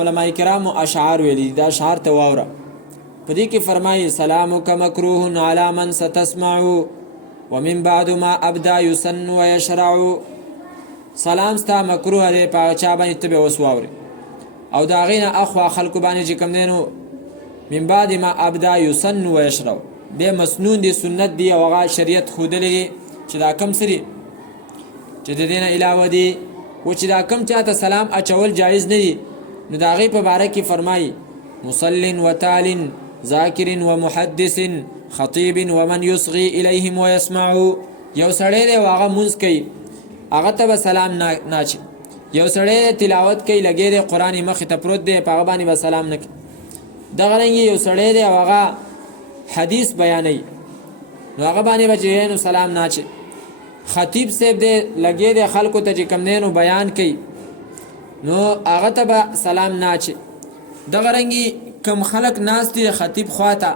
علماء کرام اشعار ویلي دا اشعار ته واوره. په دې کې فرمایي سلامک مکروه علی من ستسمع ومن بعد ما ابدا یسن ويشرع. سلام ستا مکروه دی په چا باندې ته به اوس واوري او د هغې نه اخوا خلکو باندې چې کوم دی نو من بعد ما ابدا یسن ويشرع دی مسنون دی سنت دی او هغه شریعت ښودلی دی چې دا کم څه دي چې د دې نه علاوه دي و چې دا کم چاته سلام اچول جایز نه دي نو د هغې په باره کې فرمایي مصل وتال ذاکر ومحدث خطیب ومن یصغي الیهم ویسمع. یو سړی دی او هغه مونځ کوي هغه ته به سلام نه اچي. یو سړی تلاوت کوي لګی دی قرآن مخې ته پروت دی په هغه باندې به سلام نه کوي. دغه رنګې یو سړی دی او هغه حدیث بیانوي نو هغه باندې به چې نو سلام نه اچي. خطیب صاحب دی لګی دی خلکو ته چې کوم دی نو بیان کوي نو هغه ته به سلام نه اچي. دغه رنګې کم خلک ناست دي خطیب خواته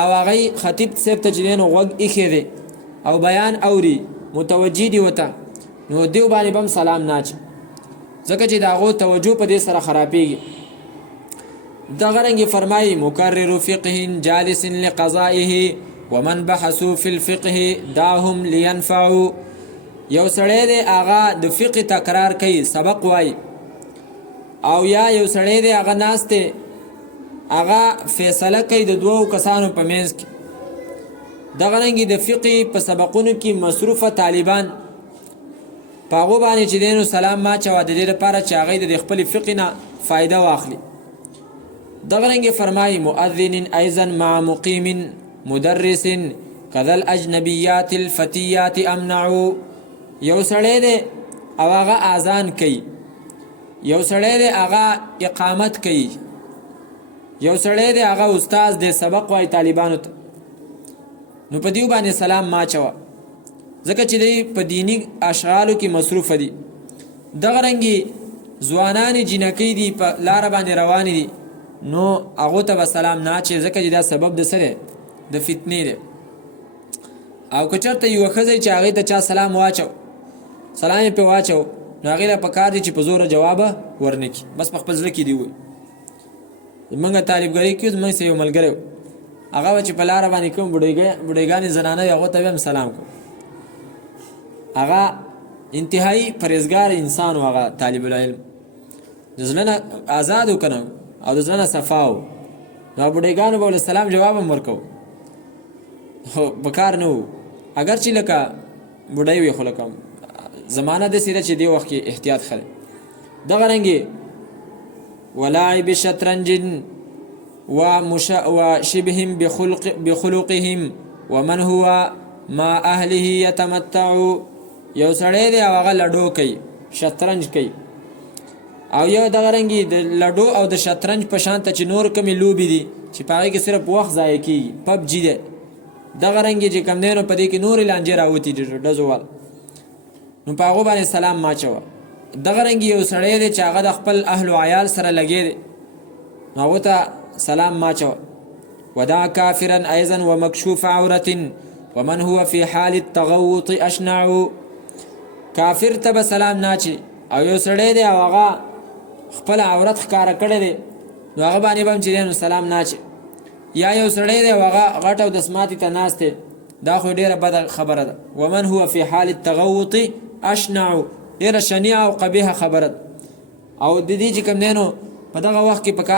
او هغه خطیب صاحب ته چې دی نو غوږ ایښی دی او بیان اوري متوجه دي ورته نو دیو باندې به هم سلام نه اچي ځکه چې د هغو توجه په دې سره خرابېږي. دغه رنګې فرمایي مکرر فقه جالس لقضائه ومن بحثوا في الفقه دعهم لينفعوا. یو سړی دی هغه د فقه تکرار کوي سبق وایي او یا یو سړی دی هغه ناست دی هغه فیصله کوي د دوو کسانو په منځ کې. دغه رنګې د فقه په سبقونو کې مصروفه طالبان په هغو باندې چې دی نو سلام ما اچوه د دې لپاره چې هغوی د خپلې فقه نه فایده واخلي. دغه رنګې فرمایي مؤذن ایضا مع مقیم مدرس کذا الاجنبیات الفتیات امنعو. یو سړی دی او هغه اذان کوي یو سړی دی هغه اقامت کوي یو سړی دی هغه استاد دی سبق وایي طالبانو ته نو په دیو باندې سلام ما اچوه ځکه چې دی په دینی اشغالو کې مصروفه دي. دغه رنګې ځوانانې جینکۍ دي په لاره باندې روانې دي نو هغو ته به سلام نه اچي ځکه چې دا سبب د څه دی د فتنې دی. او که چېرته یوه ښځه چې هغې ته چا سلام واچو سلام یې پرې واچو نو هغې له پکار دی چې په زوره جوابه ورنه کړي بس په خپل زړه کې دي ووایي. زمونږ طالبګرۍ کې زمونږ سره یو ملګری هغه به چې په لاره باندې کوم بوډۍ زنانه وي هغو ته به هم سلام کوم. هغه انتهایی پرهیزګار انسان و هغه طالب العلم د زړه نه آزاد و که نه او د زړه نه صفا و نو بوډۍ به له سلام جواب هم ورکو خو په کار نه و اگر چې لکه بوډۍ وي خو لکه زمانه داسې ده چې دې وخت کې احتیاط ښه دی. دغه رنګې ولاعب شطرنج وشبهم بخلقهم ومن هو مع اهله يتمتع. یو سړی دی او هغه لډو کوي شطرنج کوي او یو دغه رنګې د لډو او د شطرنج په شان ته چې نور کومې لوبې دي چې په هغې کې صرف وخت ضایع کېږي پبجي دی دغه رنګې چې کوم دی نو په دې کې نورې لانجې راوتي دي ډزو وال نو په هغو باندې سلام ما اچوه. دغه رنګې یو سړی دی چې هغه د خپل اهل و عیال سره لګی دی نو هغو ته سلام ما اچوه. ودع کافرا ایضا ومکشوف عورة ومن هو في حال التغوط اشنع. کافر ته به سلام نه اچي او یو سړی دی او هغه خپل عورت ښکاره کړی دی نو هغه باندې به هم چې دی نو سلام نه اچي. یا یو سړی دی او هغه غټ او دسماتي ته ناست دی دا خو ډېره بده خبره ده. ومن هو في حال التغوط اشنع ډېره شنیعه او قبیحه خبره ده او د دې چې کوم دی نو په دغه وخت کې